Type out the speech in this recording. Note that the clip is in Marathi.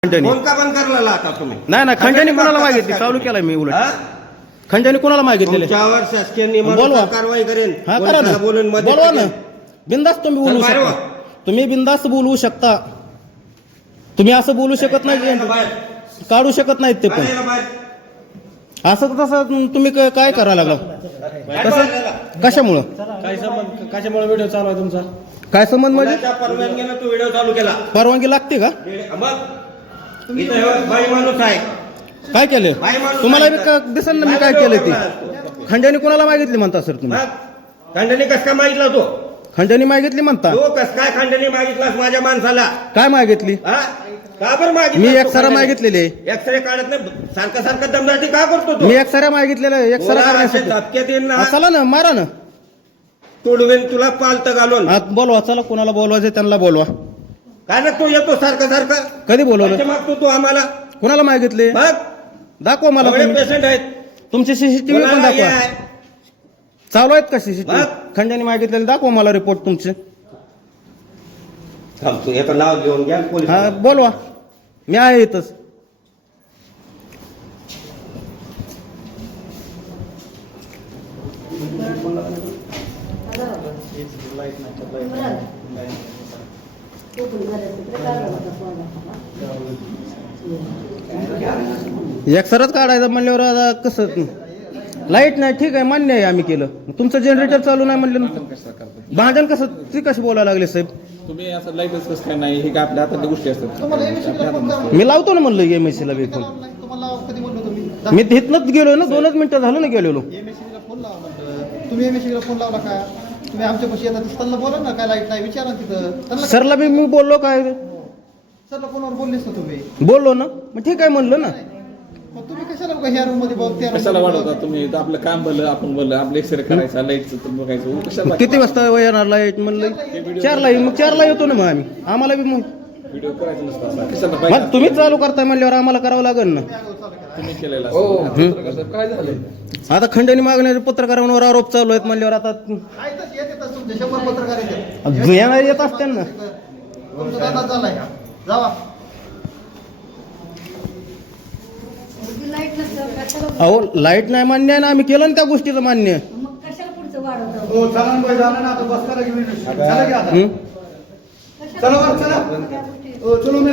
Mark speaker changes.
Speaker 1: खंडणी
Speaker 2: फोन का बंद करला आता तुम्ही?
Speaker 1: नाही ना, खंडणी कोणाला मागितली? चालू केलाय मी उलट. खंडणी कोणाला मागितलेली?
Speaker 2: तुमच्यावर शासकीय
Speaker 1: बोलवा.
Speaker 2: नियमानुसार कारवाई करेन.
Speaker 1: हा करा ना,
Speaker 2: पोलिसाला बोलून मदत
Speaker 1: बोलवा ना.
Speaker 2: करेन.
Speaker 1: बिंदास्त तुम्ही बोलू
Speaker 2: चल बाहेर
Speaker 1: शकता. तुम्ही बिंदास्त बोलवू शकता. तुम्ही असं बोलू शकत नाही,
Speaker 2: बाहेर.
Speaker 1: काढू शकत नाहीत ते पण.
Speaker 2: बाहेर या, बाहेर.
Speaker 1: असं तसं तुम्ही काय करायला लागला? कसं? कशामुळं?
Speaker 3: काय संबंध? कशामुळे व्हिडिओ चालू आहे तुमचा?
Speaker 1: काय संबंध म्हणजे?
Speaker 2: कोणाच्या परवानगीनं तू व्हिडिओ चालू केला?
Speaker 1: परवानगी लागते का?
Speaker 2: मग इथं हे बाई माणूस आहे.
Speaker 1: काय केलं
Speaker 2: बाई माणूस
Speaker 1: तुम्हाला
Speaker 2: आहे
Speaker 1: बी
Speaker 2: का?
Speaker 1: दिसेल ना मी काय केलं ते. खंडणी कोणाला मागितली म्हणता सर तुम्ही?
Speaker 2: मग खंडणी कस काय मागितला तो?
Speaker 1: खंडणी मागितली म्हणता?
Speaker 2: तो कस काय खंडणी मागितलास माझ्या माणसाला?
Speaker 1: काय मागितली?
Speaker 2: हा? का बरं मागितलं?
Speaker 1: मी एक्सरा मागितलेले.
Speaker 2: एक्सरे काढत नाही, सारखं सारखं दमदाटी का करतो तो?
Speaker 1: मी एक्सरा मागितलेला, एक्सरा
Speaker 2: तुला असे
Speaker 1: करण्यासाठी.
Speaker 2: धपके देईन ना,
Speaker 1: हा, चला ना, मारा ना.
Speaker 2: तुडवेन तुला पालत घालून.
Speaker 1: हा, बोलवा, चला कोणाला बोलवायचं त्यांना बोलवा.
Speaker 2: काय ना तू येतो सारखं सारखं
Speaker 1: कधी बोलवलं?
Speaker 2: पैसे मागतो तू आम्हाला.
Speaker 1: कोणाला मागितले?
Speaker 2: मग
Speaker 1: दाखवा मला.
Speaker 2: पेशंट आहेत.
Speaker 1: तुमचे सीसीटीव्ही पण
Speaker 2: कोणाला हे
Speaker 1: दाखवा.
Speaker 2: आहे?
Speaker 1: चालू आहेत का सीसीटीव्ही?
Speaker 2: मग?
Speaker 1: खंडणी मागितलेले दाखवा मला रिपोर्ट तुमचे.
Speaker 2: थांब, तू याचं नाव घेऊन घ्या पोलीस.
Speaker 1: हा, बोलवा, मी आहे इथंच. एक्सराच काढायचा म्हणल्यावर आता कसं? लाईट नाही, ठीक आहे, मान्य आहे, आम्ही केलं. तुमचं जनरेटर चालू नाही म्हणलं ना. भांडण कसं? ती कशी बोलायला लागले साहेब?
Speaker 3: तुम्ही असं लाईटच कसं काय नाही? हे काय आपल्या हातातल्या गोष्टी असतात.
Speaker 1: मी लावतो ना म्हणलं एमएससीला बी फोन. मी तिथनच गेलो ना, 2च मिनिटं झालं ना गेलेलो.
Speaker 4: एमएससीला फोन लावा म्हणतं. तुम्ही एमएससीला फोन लावला का? तुम्ही आमच्यापाशी येतात त्यांना बोला ना, काय लाईट नाही विचारा तिथं त्यांना.
Speaker 1: सरला बी मी बोललो, काय
Speaker 4: सरला फोनवर बोललेच ना तुम्ही.
Speaker 1: बोललो ना, मग ठीक आहे म्हणलं ना.
Speaker 4: मग तुम्ही कशाला बघा ह्या रूम मध्ये बघ त्या
Speaker 3: कशाला वाढवता तुम्ही? तर आपलं काम भलं, आपण भलं, आपलं एक्सरे करायचा, लाईटचं तर बघायचं. कशाला
Speaker 1: किती वाजता येणार लाईट म्हणलं? 4ला येईल. मग 4ला येतो ना मग आम्ही. आम्हाला बी मग
Speaker 3: व्हिडिओ करायचं नसतं असं. कशाला
Speaker 1: मग
Speaker 3: पाहिजे?
Speaker 1: तुम्ही चालू करताय म्हणल्यावर आम्हाला करावं लागेल ना.
Speaker 3: तुम्ही केलेलं असतं. काय झालं?
Speaker 1: आता खंडणी मागणारे पत्रकारांवर आरोप चालू आहेत म्हणल्यावर आता
Speaker 4: आहेतच, येतातच तुमचे 100 पत्रकार येतात.
Speaker 1: येणार येत असते ना.
Speaker 4: तुमचा दादा झालाय जावा.
Speaker 5: लाईट नसल्यावर कशाला
Speaker 1: अहो, लाईट नाही मान्य आहे ना, आम्ही केलं ना त्या गोष्टीचं मान्य.
Speaker 5: मग कशाला पुढचं वाढवतं?
Speaker 4: हो चला ना, झालं ना आता बस करा की चला की आता.
Speaker 1: हं?
Speaker 4: चला बरं, चला.
Speaker 5: त्या गोष्टी
Speaker 4: चलो